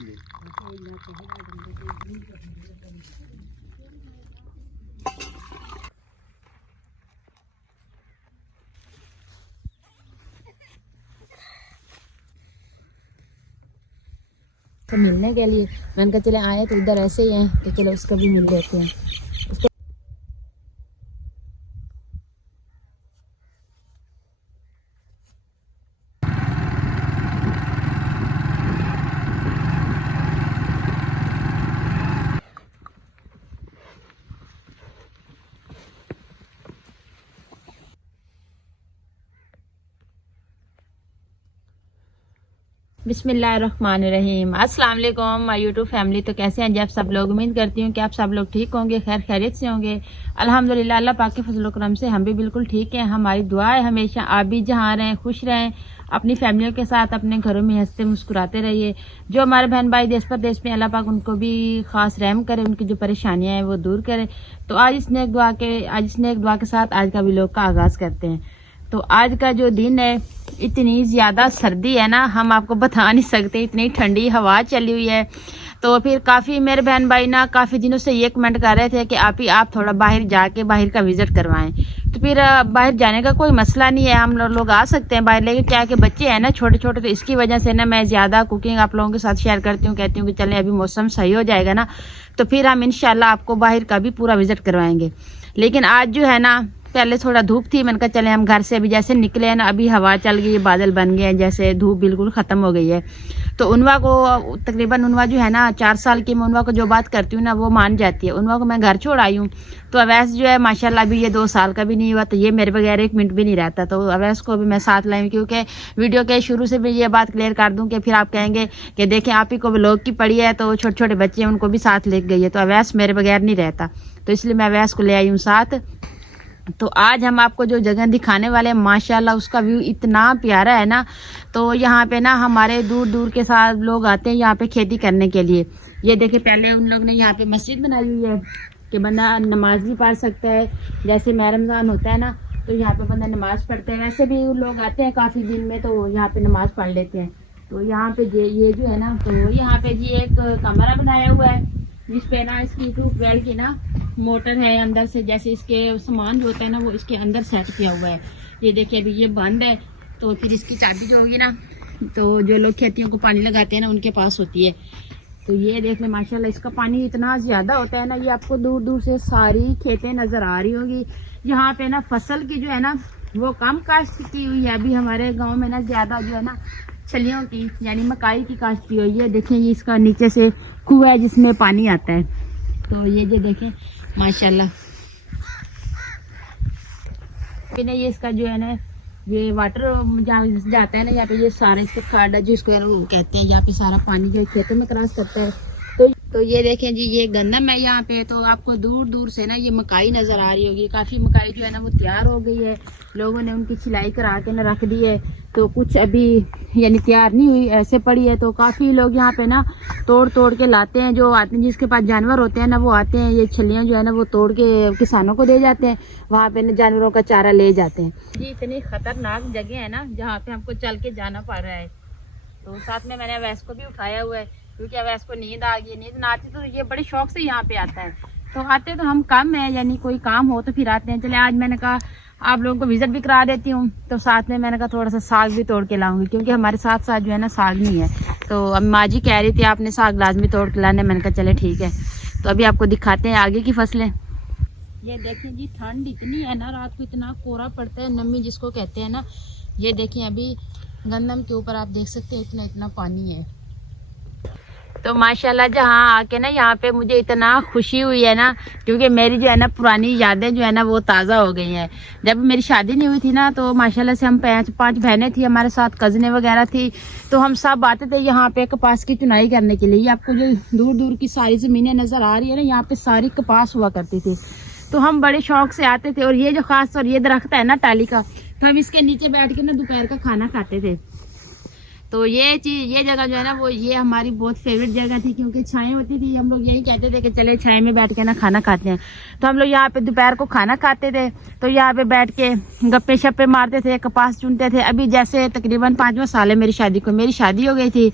तो मिलने के लिए मैंने कहा चले आए तो इधर ऐसे ही हैं तो चलो उसको भी मिल लेते हैं। बिस्मिल्लाहिर्रहमानिर्रहीम। अस्सलाम वालेकुम माय यूट्यूब फैमिली। तो कैसे हैं जी आप सब लोग? उम्मीद करती हूँ कि आप सब लोग ठीक होंगे, खैर खैरियत से होंगे। अल्हम्दुलिल्लाह अल्लाह पाक के फजल करम से हम भी बिल्कुल ठीक हैं। हमारी दुआ है हमेशा आप भी जहाँ रहें खुश रहें, अपनी फैमिलियों के साथ अपने घरों में हंसते मुस्कुराते रहिए। जो हमारे बहन भाई देश परदेश में, अल्लाह पाक उनको भी खास रहम करे, उनकी जो परेशानियाँ हैं वो दूर करे। तो आज इस नेक दुआ के साथ आज का व्लॉग का आगाज़ करते हैं। तो आज का जो दिन है, इतनी ज़्यादा सर्दी है ना, हम आपको बता नहीं सकते, इतनी ठंडी हवा चली हुई है। तो फिर काफ़ी मेरे बहन भाई ना काफ़ी दिनों से ये कमेंट कर रहे थे कि आप थोड़ा बाहर जाके बाहर का विज़िट करवाएं। तो फिर बाहर जाने का कोई मसला नहीं है, हम लोग आ सकते हैं बाहर, लेकिन क्या कि बच्चे हैं ना छोटे छोटे, तो इसकी वजह से ना मैं ज़्यादा कुकिंग आप लोगों के साथ शेयर करती हूँ। कहती हूँ कि चलें अभी मौसम सही हो जाएगा ना तो फिर हम इंशाल्लाह आपको बाहर का भी पूरा विज़िट करवाएंगे। लेकिन आज जो है ना, पहले थोड़ा धूप थी, मैंने कहा चले हम घर से अभी जैसे निकले हैं ना, अभी हवा चल गई, बादल बन गए हैं, जैसे धूप बिल्कुल ख़त्म हो गई है। तो उनवा को तकरीबन उनवा जो है ना 4 साल की, मैं उनवा को जो बात करती हूँ ना वो मान जाती है। उनवा को मैं घर छोड़ आई हूँ, तो अवैस जो है माशाल्लाह अभी ये 2 साल का भी नहीं हुआ, तो ये मेरे बगैर 1 मिनट भी नहीं रहता। तो अवैस को भी मैं साथ लाई हूँ, क्योंकि वीडियो के शुरू से भी ये बात क्लियर कर दूँ कि फिर आप कहेंगे कि देखें आप ही को व्लॉग की पड़ी है, तो छोटे छोटे बच्चे हैं उनको भी साथ लेके गई है। तो अवैस मेरे बगैर नहीं रहता, तो इसलिए मैं अवैस को ले आई हूँ साथ। तो आज हम आपको जो जगह दिखाने वाले हैं माशाल्लाह उसका व्यू इतना प्यारा है ना। तो यहाँ पे ना हमारे दूर दूर के साथ लोग आते हैं यहाँ पे खेती करने के लिए। ये देखिए पहले उन लोग ने यहाँ पे मस्जिद बनाई हुई है कि बंदा नमाज भी पढ़ सकता है, जैसे मैं रमज़ान होता है ना तो यहाँ पे बंदा नमाज पढ़ता है। वैसे भी लोग आते हैं काफ़ी दिन में तो यहाँ पे नमाज पढ़ लेते हैं। तो यहाँ पे ये जो है ना, तो यहाँ पे जी एक कमरा बनाया हुआ है जिसपे ना इसकी ट्यूबवेल की ना मोटर है अंदर से, जैसे इसके सामान जो होता है ना वो इसके अंदर सेट किया हुआ है। ये देखिए अभी ये बंद है, तो फिर इसकी चाबी जो होगी ना, तो जो लोग खेतियों को पानी लगाते हैं ना उनके पास होती है। तो ये देख ले माशाल्लाह इसका पानी इतना ज़्यादा होता है ना, ये आपको दूर दूर से सारी खेतें नज़र आ रही होगी। यहाँ पे ना फसल की जो है ना वो कम काश्त की हुई है। अभी हमारे गाँव में ना ज़्यादा जो है ना छलियों की यानी मकाई की काश्त की हुई है। देखें ये इसका नीचे से कुआं है जिसमें पानी आता है। तो ये जो देखें माशाल्लाह ये इसका जो है ना ये वाटर जहाँ जाता है ना, यहाँ पे ये सारा इसका खाड़ा जिसको कहते हैं, यहाँ पे सारा पानी जो खेतों में क्रॉस करता है। तो ये देखें जी ये गंदम है यहाँ पे। तो आपको दूर दूर से ना ये मकाई नज़र आ रही होगी। काफ़ी मकाई जो है ना वो तैयार हो गई है, लोगों ने उनकी छिलाई करा के ना रख दी है। तो कुछ अभी यानी तैयार नहीं हुई ऐसे पड़ी है। तो काफ़ी लोग यहाँ पे ना तोड़ तोड़ के लाते हैं, जो आते हैं जिसके पास जानवर होते हैं ना वो आते हैं, ये छलियाँ जो है ना वो तोड़ के किसानों को दे जाते हैं, वहाँ पे ना जानवरों का चारा ले जाते हैं। जी इतनी खतरनाक जगह है ना जहाँ पे हमको चल के जाना पड़ रहा है। तो साथ में मैंने अवैस को भी उठाया हुआ है, क्योंकि अवैस को नींद आ गई। नींद ना आती तो ये बड़े शौक से यहाँ पे आता है। तो आते तो हम कम है, यानी कोई काम हो तो फिर आते हैं। चले आज मैंने कहा आप लोगों को विजिट भी करा देती हूँ, तो साथ में मैंने कहा थोड़ा सा साग भी तोड़ के लाऊंगी, क्योंकि हमारे साथ साथ जो है ना साग नहीं है। तो अब माँ जी कह रही थी आपने साग लाजमी तोड़ के लाने, मैंने कहा चले ठीक है। तो अभी आपको दिखाते हैं आगे की फसलें। ये देखें जी ठंड इतनी है ना, रात को इतना कोहरा पड़ता है, नमी जिसको कहते हैं ना। ये देखें अभी गंदम के ऊपर आप देख सकते हैं इतना इतना पानी है। तो माशाल्लाह जहाँ आके ना यहाँ पे मुझे इतना खुशी हुई है ना, क्योंकि मेरी जो है ना पुरानी यादें जो है ना वो ताज़ा हो गई हैं। जब मेरी शादी नहीं हुई थी ना तो माशाल्लाह से हम 5 बहनें थी, हमारे साथ कज़नें वगैरह थी, तो हम सब आते थे यहाँ पे कपास की चुनाई करने के लिए। आपको जो दूर दूर की सारी ज़मीनें नज़र आ रही है ना, यहाँ पे सारी कपास हुआ करती थी। तो हम बड़े शौक से आते थे। और ये जो खास तौर ये दरख्त है ना टाली का, तो हम इसके नीचे बैठ के ना दोपहर का खाना खाते थे। तो ये जगह जो है ना वो ये हमारी बहुत फेवरेट जगह थी, क्योंकि छाएं होती थी। हम लोग यही कहते थे कि चले छाएं में बैठ के ना खाना खाते हैं। तो हम लोग यहाँ पे दोपहर को खाना खाते थे, तो यहाँ पे बैठ के गप्पे शप्पे मारते थे, कपास चुनते थे। अभी जैसे तकरीबन 5वां साल है मेरी शादी को, मेरी शादी हो गई थी।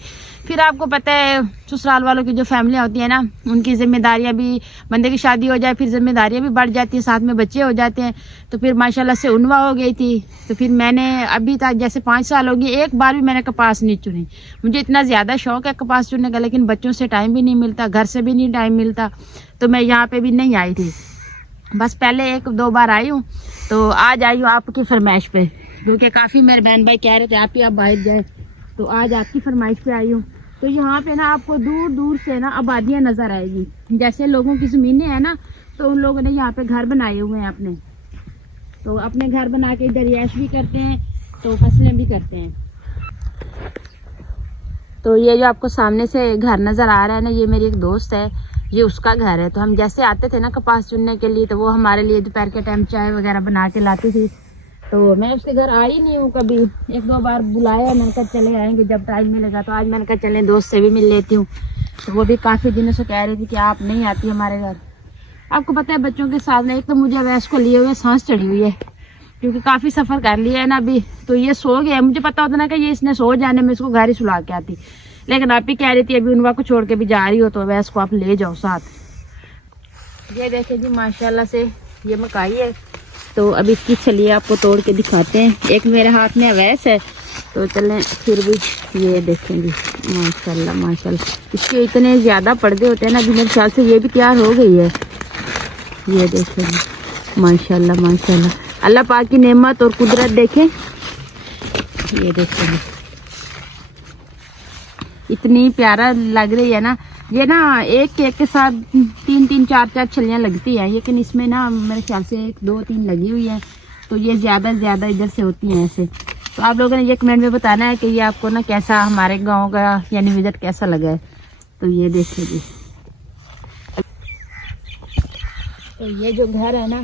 फिर आपको पता है ससुराल वालों की जो फैमिली होती है ना, उनकी जिम्मेदारियां भी, बंदे की शादी हो जाए फिर जिम्मेदारियां भी बढ़ जाती हैं, साथ में बच्चे हो जाते हैं। तो फिर माशाल्लाह से उनवा हो गई थी। तो फिर मैंने अभी तक जैसे 5 साल हो गए, एक बार भी मैंने कपास नहीं चुनी। मुझे इतना ज़्यादा शौक है कपास चुनने का, लेकिन बच्चों से टाइम भी नहीं मिलता, घर से भी नहीं टाइम मिलता, तो मैं यहाँ पे भी नहीं आई थी। बस पहले 1-2 बार आई हूँ, तो आज आई हूँ आपकी फरमाइश पे, क्योंकि काफ़ी मेरे बहन भाई कह रहे थे आप ही आप बाहर जाए, तो आज आपकी फरमाइश पे आई हूँ। तो यहाँ पे ना आपको दूर दूर से ना आबादियाँ नज़र आएगी। जैसे लोगों की ज़मीनें हैं ना, तो उन लोगों ने यहाँ पे घर बनाए हुए हैं अपने, तो अपने घर बना के इधर रिहाइश भी करते हैं, तो फसलें भी करते हैं। तो ये जो आपको सामने से घर नज़र आ रहा है ना, ये मेरी एक दोस्त है, ये उसका घर है। तो हम जैसे आते थे ना कपास चुनने के लिए, तो वो हमारे लिए दोपहर के टाइम चाय वगैरह बना के लाती थी। तो मैं उसके घर आई नहीं हूँ कभी, 1-2 बार बुलाया, मैंने कहा चले आएंगे जब टाइम मिलेगा। तो आज मैंने कहा चले दोस्त से भी मिल लेती हूँ। तो वो भी काफ़ी दिनों से कह रही थी कि आप नहीं आती हमारे घर। आपको पता है बच्चों के साथ में एक तो मुझे अवैस को लिए हुए सांस चढ़ी हुई है, क्योंकि काफ़ी सफ़र कर लिया है ना अभी। तो ये सो गया, मुझे पता होता ना कि ये इसने सो जाने में इसको घर ही सुला के आती, लेकिन आप ही कह रही थी अभी उनवा को छोड़ के भी जा रही हो, तो अवैस को आप ले जाओ साथ। ये देखें जी माशाल्लाह से ये मकाई है। तो अब इसकी चलिए आपको तोड़ के दिखाते हैं। एक मेरे हाथ में अवैस है, तो चलें फिर भी ये देखेंगे माशाल्लाह माशाल्लाह। इसके इतने ज़्यादा पर्दे होते हैं ना, अभी मेरे ख्याल से ये भी तैयार हो गई है। ये देखेंगे माशाल्लाह माशाल्लाह, अल्लाह पाक की नेमत और कुदरत देखें। ये देखेंगे इतनी प्यारा लग रही है ना। ये ना एक के साथ 3-3 4-4 छलियाँ लगती हैं, लेकिन इसमें ना मेरे ख्याल से 1-2-3 लगी हुई है। तो ये ज़्यादा से ज़्यादा इधर से होती हैं ऐसे। तो आप लोगों ने ये कमेंट में बताना है कि ये आपको ना कैसा हमारे गांव का यानी विजिट कैसा लगा है। तो ये देखिए जी, तो ये जो घर है ना,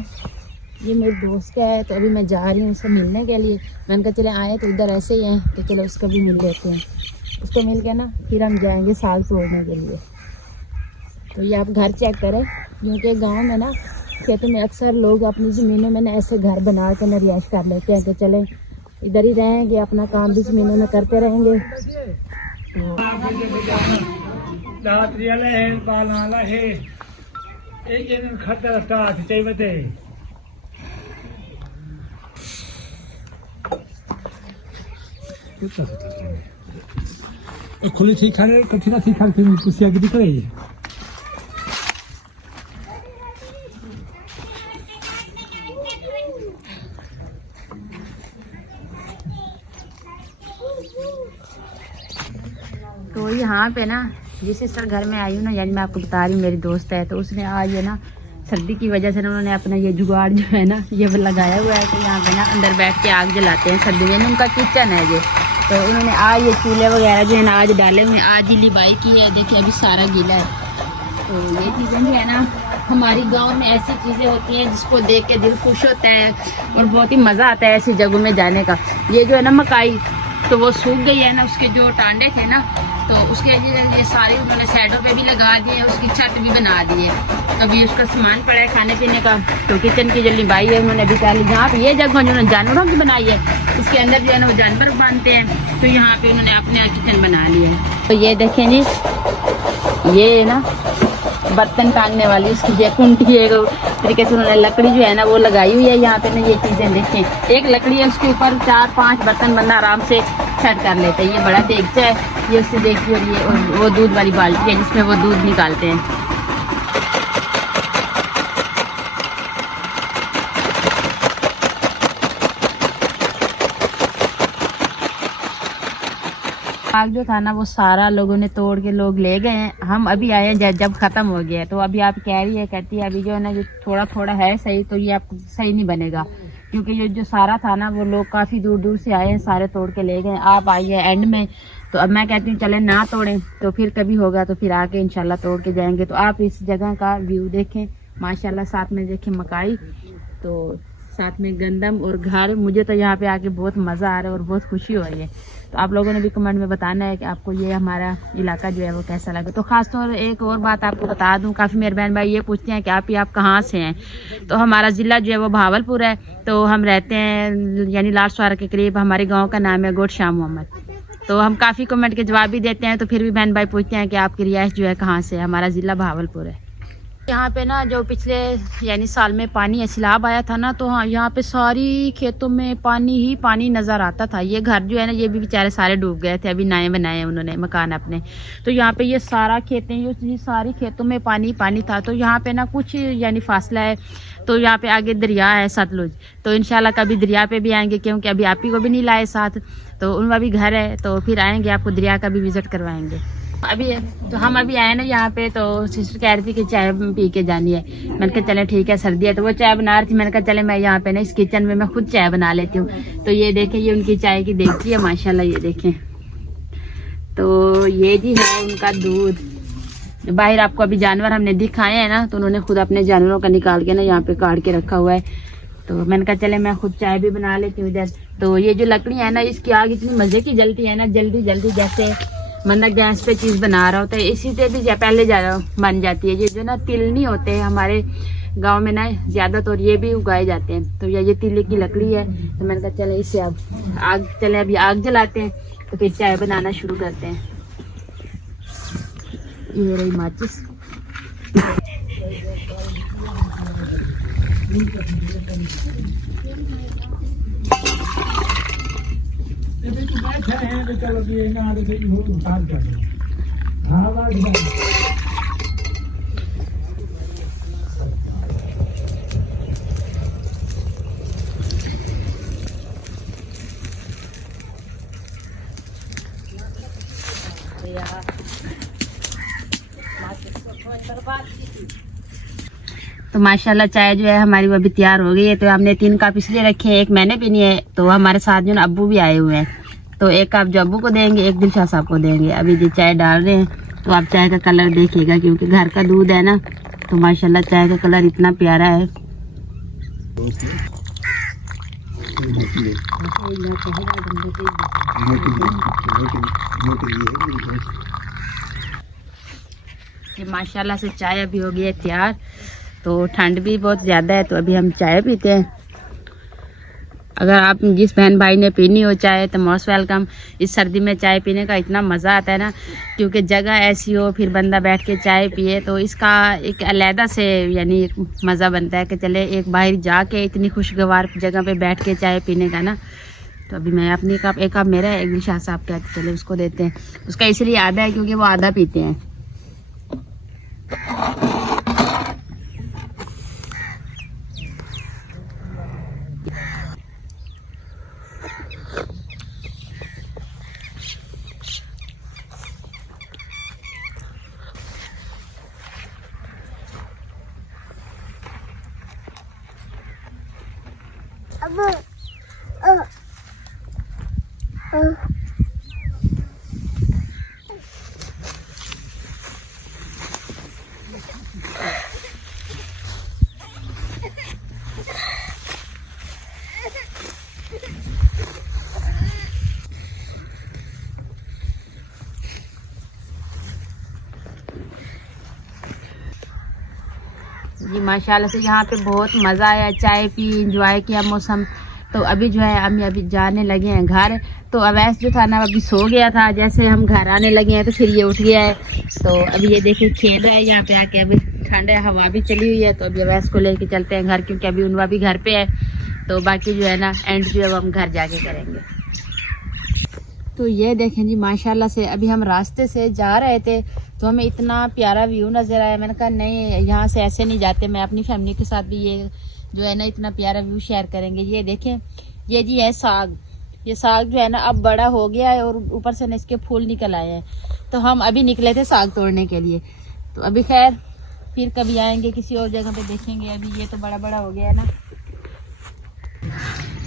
ये मेरे दोस्त का है। तो अभी मैं जा रही हूँ उससे मिलने के लिए। मैंने कहा चले आए तो इधर ऐसे ही हैं, तो चलो उसको भी मिल लेते हैं। उसको मिल के ना फिर हम जाएंगे साग तोड़ने के लिए। तो ये आप घर चेक करें, क्योंकि गांव में ना खेतों में अक्सर लोग अपनी ज़मीनों में ना ऐसे घर बना के ना रिहाइश कर लेते हैं कि चले इधर ही रहेंगे, अपना काम भी ज़मीनों में करते रहेंगे। खुली ठीक खाने कथी ना ठीक खाने कुसिया की दिख रही है। तो यहाँ पे ना जिस सर घर में आई हूँ ना, यानी मैं आपको बता रही हूँ मेरी दोस्त है, तो उसने आज ये ना सर्दी की वजह से ना उन्होंने अपना ये जुगाड़ जो है ना ये लगाया हुआ है। तो यहाँ पे ना अंदर बैठ के आग जलाते हैं सर्दी में, उनका किचन है ये। तो उन्होंने आज ये चूल्हे वगैरह जो है ना आज डाले हुए, आज ही लिबाई की है। देखिए अभी सारा गीला है। तो ये चीज़ें जो है ना हमारी गांव में ऐसी चीज़ें होती हैं जिसको देख के दिल खुश होता है और बहुत ही मज़ा आता है ऐसी जगहों में जाने का। ये जो है ना मकाई, तो वो सूख गई है ना, उसके जो टांडे थे ना, तो उसके ये सारे उन्होंने साइडों पे भी लगा दिए, उसकी छत भी बना दी है। अभी उसका सामान पड़ा है खाने पीने का। तो किचन की जो लिबाई है उन्होंने अभी डाली, जहाँ पे ये जगह उन्होंने जानवरों की बनाई है, इसके अंदर जो है ना वो जानवर बांधते हैं। तो यहाँ पे उन्होंने अपने यहाँ किचन बना लिया है। तो ये देखें जी, ये ना बर्तन टांगने वाली उसकी ये कुंटी है, तरीके से उन्होंने लकड़ी जो है ना वो लगाई हुई है यहाँ पे ना। ये चीज़ें देखें, एक लकड़ी है उसके ऊपर 4-5 बर्तन बंदा आराम से सेट कर लेते हैं। ये बड़ा देगचा है, ये उससे देखिए, और ये वो दूध वाली बाल्टी है जिसमें वो दूध निकालते हैं। आग जो था ना वो सारा लोगों ने तोड़ के लोग ले गए हैं। हम अभी आए हैं जब खत्म हो गया। तो अभी आप कह रही है, कहती है अभी जो है ना जो थोड़ा थोड़ा है सही, तो ये आपको सही नहीं बनेगा, क्योंकि ये जो सारा था ना वो लोग काफ़ी दूर दूर से आए हैं, सारे तोड़ के ले गए। आप आई है एंड में, तो अब मैं कहती हूँ चले ना तोड़ें, तो फिर कभी होगा तो फिर आके इंशाल्लाह तोड़ के जाएंगे। तो आप इस जगह का व्यू देखें माशाल्लाह, साथ में देखें मकाई, तो साथ में गंदम और घर। मुझे तो यहाँ पे आके बहुत मज़ा आ रहा है और बहुत खुशी हो रही है। तो आप लोगों ने भी कमेंट में बताना है कि आपको ये हमारा इलाका जो है वो कैसा लगा। तो ख़ासतौर एक और बात आपको बता दूं, काफ़ी मेरे बहन भाई ये पूछते हैं कि आप कहाँ से हैं। तो हमारा ज़िला जो है वो भावलपुर है। तो हम रहते हैं यानी लाड़सवारा के करीब। हमारे गांव का नाम है गोट शाह मोहम्मद। तो हम काफ़ी कमेंट के जवाब भी देते हैं, तो फिर भी बहन भाई पूछते हैं कि आपकी रिहाइश जो है कहाँ से है। हमारा ज़िला भावलपुर है। यहाँ पे ना जो पिछले यानी साल में पानी सैलाब आया था ना, तो हाँ यहाँ पे सारी खेतों में पानी ही पानी नज़र आता था। ये घर जो है ना, ये भी बेचारे सारे डूब गए थे, अभी नए बनाए हैं उन्होंने मकान अपने। तो यहाँ पे ये सारा खेतें, ये सारी खेतों में पानी पानी था। तो यहाँ पे ना कुछ यानी फासला है, तो यहाँ पे आगे दरिया है सतलुज। तो इंशाल्लाह कभी दरिया पे भी आएंगे, क्योंकि अभी आप ही को भी नहीं लाए साथ, तो उनका भी घर है, तो फिर आएंगे आपको दरिया का भी विजिट करवाएंगे। अभी तो हम अभी आए ना यहाँ पे, तो सिस्टर कह रही थी कि चाय पी के जानी है। मैंने कहा चले ठीक है, सर्दी है, तो वो चाय बना रही थी। मैंने कहा चले मैं यहाँ पे ना इस किचन में मैं खुद चाय बना लेती हूँ। तो ये देखें, ये उनकी चाय की देगची है माशाल्लाह, ये देखें। तो ये जी है उनका दूध। बाहर आपको अभी जानवर हमने दिखाए हैं ना, तो उन्होंने खुद अपने जानवरों का निकाल के ना यहाँ पे काट के रखा हुआ है। तो मैंने कहा चले मैं खुद चाय भी बना लेती हूँ इधर। तो ये जो लकड़ी है ना, इसकी आग इतनी मजे की जलती है ना, जल्दी जल्दी जैसे मतलब गैस पे चीज बना रहा होता है, इसी से भी पहले ज्यादा बन जाती है। ये जो ना तिल नहीं होते हैं हमारे गांव में ना ज्यादातर, ये भी उगाए जाते हैं। तो ये तिल की लकड़ी है। तो मैंने कहा चले इससे अब आग, चले अभी आग जलाते हैं, तो फिर चाय बनाना शुरू करते हैं। ये रही माचिस। तो माशाल्लाह चाय जो है हमारी वो अभी तैयार हो गई है। तो हमने 3 कप इसलिए रखे हैं, एक मैंने पीनी है। तो हमारे साथ जो अब्बू भी आए हुए हैं, तो एक कप जो अब्बू को देंगे, एक दिलशाह साहब को देंगे। अभी जो चाय डाल रहे हैं, तो आप चाय का कलर देखिएगा, क्योंकि घर का दूध है ना, तो माशाल्लाह चाय का कलर इतना प्यारा है। ये माशाल्लाह से चाय अभी हो गई है तैयार। तो ठंड भी बहुत ज़्यादा है, तो अभी हम चाय पीते हैं। अगर आप जिस बहन भाई ने पीनी हो चाय, तो मोस्ट वेलकम। इस सर्दी में चाय पीने का इतना मज़ा आता है ना, क्योंकि जगह ऐसी हो, फिर बंदा बैठ के चाय पिए, तो इसका एक अलहदा से यानी एक मज़ा बनता है कि चले एक बाहर जाके इतनी खुशगवार जगह पे बैठ के चाय पीने का ना। तो अभी मैं अपनी कप, एक कप मेरा है, एक दिलशाह साहब का, चले उसको देते हैं। उसका इसलिए आधा है क्योंकि वो आधा पीते हैं। जी माशाल्लाह से यहाँ पे बहुत मज़ा आया, चाय पी, इंजॉय किया मौसम। तो अभी जो है हम अभी जाने लगे हैं घर। तो अवैस जो था ना अभी सो गया था, जैसे हम घर आने लगे हैं तो फिर ये उठ गया है। तो अभी ये देखिए खेल रहा है यहाँ पे आके। अभी ठंड है, हवा भी चली हुई है, तो अभी अवैस को लेके चलते हैं घर, क्योंकि अभी उनका भी घर पे है। तो बाकी जो है ना एंड जो है हम घर जाके करेंगे। तो ये देखें जी माशाल्लाह से अभी हम रास्ते से जा रहे थे, तो हमें इतना प्यारा व्यू नज़र आया। मैंने कहा नहीं, यहाँ से ऐसे नहीं जाते, मैं अपनी फैमिली के साथ भी ये जो है ना इतना प्यारा व्यू शेयर करेंगे। ये देखें, ये जी है साग। ये साग जो है ना अब बड़ा हो गया है और ऊपर से ना इसके फूल निकल आए हैं। तो हम अभी निकले थे साग तोड़ने के लिए। तो अभी खैर फिर कभी आएंगे, किसी और जगह पे देखेंगे। अभी ये तो बड़ा बड़ा हो गया है ना।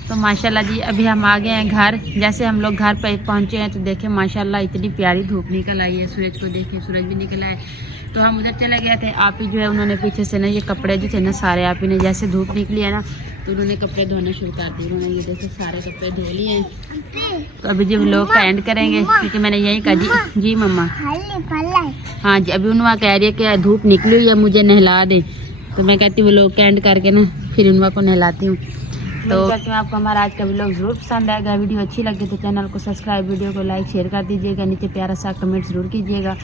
तो माशाल्लाह जी अभी हम आ गए हैं घर। जैसे हम लोग घर पर पहुंचे हैं, तो देखें माशाल्लाह इतनी प्यारी धूप निकल आई है। सूरज को देखें, सूरज भी निकल आया है। तो हम उधर चले गए थे। आप ही जो है उन्होंने पीछे से ना ये कपड़े जो थे ना सारे, आप ही ने जैसे धूप निकली है ना, तो उन्होंने कपड़े धोने शुरू कर दिए। उन्होंने ये देखे सारे कपड़े धो लिए हैं। तो अभी जी लोग का एंड करेंगे, क्योंकि मैंने यही कहा जी मम्मा। हाँ जी, अभी उन्होंने कह रही है कि धूप निकली हुई है, मुझे नहला दे। तो मैं कहती हूँ वो लोग का एंड करके ना फिर उनका को नहलाती हूँ। तो करती हूँ आपको हमारा आज का व्लॉग जरूर पसंद आएगा। वीडियो अच्छी लगे तो चैनल को सब्सक्राइब, वीडियो को लाइक शेयर कर दीजिएगा, नीचे प्यारा सा कमेंट जरूर कीजिएगा।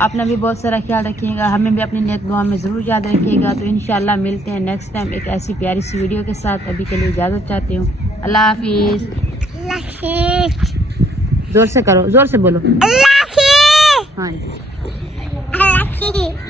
अपना भी बहुत सारा ख्याल रखिएगा, हमें भी अपनी नेक दुआ में ज़रूर याद रखिएगा। तो इंशाल्लाह मिलते हैं नेक्स्ट टाइम एक ऐसी प्यारी सी वीडियो के साथ। अभी के लिए इजाज़त चाहती हूँ। अल्लाह हाफिज़। जोर से करो, जोर से बोलो। अल्लाह हाँ। हाफिज़।